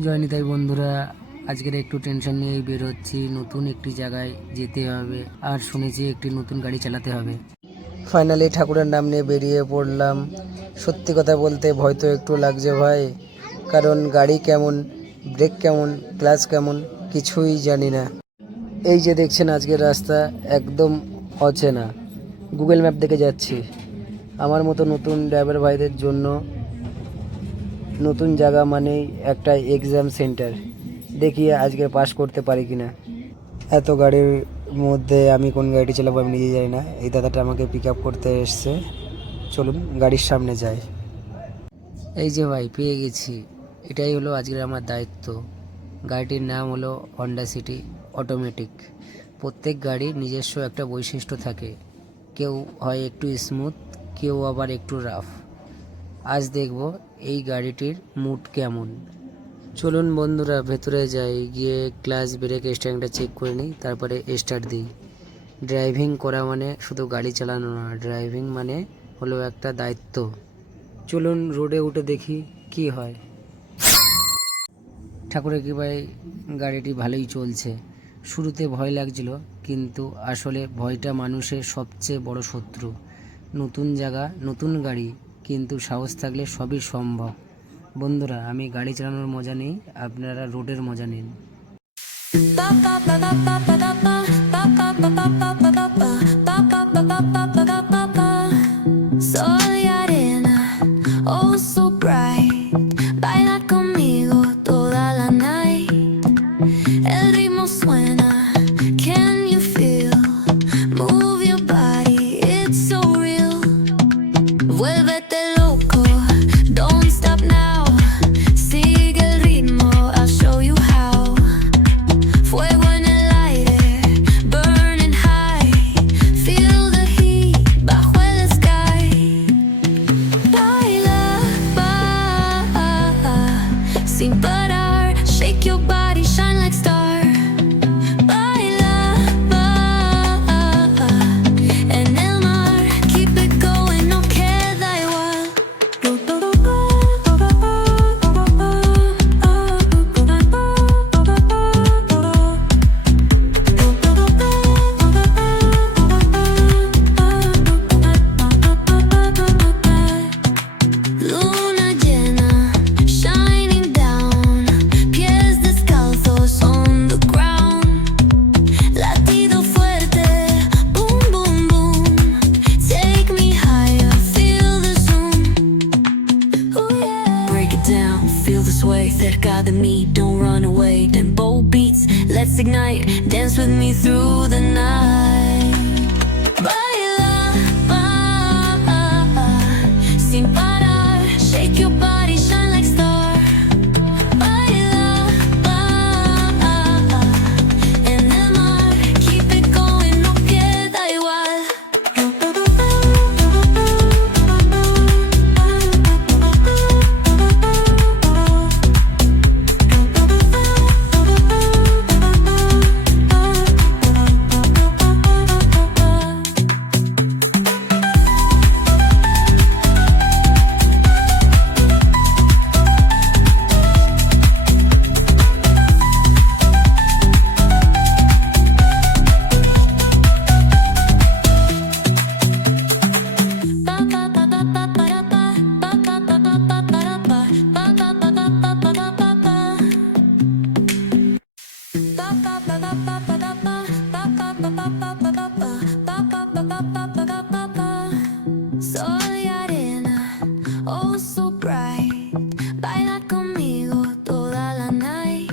জয়নি তাই বন্ধুরা, আজকের একটু টেনশন নিয়েই বেরোচ্ছি। নতুন একটি জায়গায় যেতে হবে, আর শুনেছি একটি নতুন গাড়ি চালাতে হবে। ফাইনালি ঠাকুরের নাম নিয়ে বেরিয়ে পড়লাম। সত্যি কথা বলতে ভয় তো একটু লাগছে ভাই, কারণ গাড়ি কেমন, ব্রেক কেমন, ক্লাচ কেমন কিছুই জানি না। এই যে দেখছেন আজকের রাস্তা একদম অচেনা, গুগল ম্যাপ দেখে যাচ্ছি। আমার মতো নতুন ড্রাইভার ভাইদের জন্য নতুন জায়গা মানেই একটা এক্সাম সেন্টার। দেখি আজকে পাস করতে পারি কিনা। এত গাড়ির মধ্যে আমি কোন গাড়িটি চালাবো আমি নিজে জানি না। এই দাদাটা আমাকে পিক আপ করতে এসছে, চলুন গাড়ির সামনে যাই। এই যে ভাই পেয়ে গেছি, এটাই হলো আজকের আমার দায়িত্ব। গাড়িটির নাম হলো হন্ডা সিটি অটোমেটিক। প্রত্যেক গাড়ির নিজস্ব একটা বৈশিষ্ট্য থাকে, কেউ হয় একটু স্মুথ, কেউ আবার একটু রাফ। আজ দেখব এই গাড়িটির মুড কেমন। চলুন বন্ধুরা ভেতরে যাই, গিয়ে ক্লাচ ব্রেক স্ট্যান্ডটা চেক করে নিই, তারপরে স্টার্ট দিই। ড্রাইভিং করা মানে শুধু গাড়ি চালানো না, ড্রাইভিং মানে হলো একটা দায়িত্ব। চলুন রোডে উঠে দেখি কি হয়। ঠাকুরের কৃপায় গাড়িটি ভালোই চলছে। শুরুতে ভয় লাগছিল, কিন্তু আসলে ভয়টা মানুষের সবচেয়ে বড় শত্রু। নতুন জায়গা, নতুন গাড়ি, কিন্তু সাহস থাকলে সবই সম্ভব। বন্ধুরা, আমি গাড়ি চালানোর মজা নিই, আপনারা রোডের মজা নিন। Soy arena, oh so bright. Baila conmigo toda la night. El ritmo suena, can you feel? Move your body, it's so real. Vuélvete loco, don't stop now. Sigue el ritmo, I'll show you how. Fuego en el aire, burning high. Feel the heat bajo el sky. Baila, sin parar. Shake your body, shine like star. Baila, en el mar. Keep it going, no queda igual. Luna llena, shining down. Pies descalzos on the ground. Latido fuerte, boom, boom, boom. Take me higher, feel the zoom. Ooh, yeah. Break it down, feel the sway. Cerca de mí, don't run away. Tempo beats, let's ignite. Dance with me through the night. Baila, sin parar. Shake your body, shine like star. Baila, en el mar. Keep it going, no queda igual. Soy arena, oh so bright. Baila conmigo toda la night.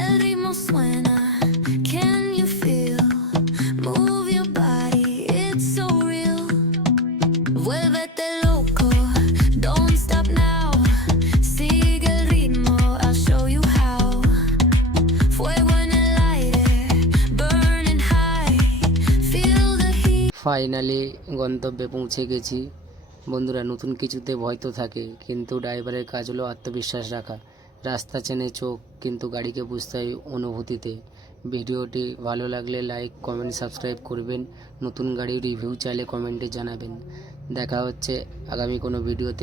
El ritmo suena, can you feel? Move your body, it's so real. Vuélvete loco, don't stop now. Sigue el ritmo, I'll show you how. Fuego en el aire, burning high. Feel the heat. Finally গন্তব্যে পৌঁছে গেছি। বন্ধুরা, নতুন কিছুতে ভয় তো থাকে, কিন্তু ড্রাইভারের কাজ হলো আত্মবিশ্বাস রাখা। রাস্তা চেনে চোখ, কিন্তু গাড়িকে বুঝতে হয় অনুভূতিতে। ভিডিওটি ভালো লাগলে লাইক, কমেন্ট, সাবস্ক্রাইব করবেন। নতুন গাড়ির রিভিউ চাইলে কমেন্টে জানাবেন। দেখা হচ্ছে আগামী কোনো ভিডিওতে।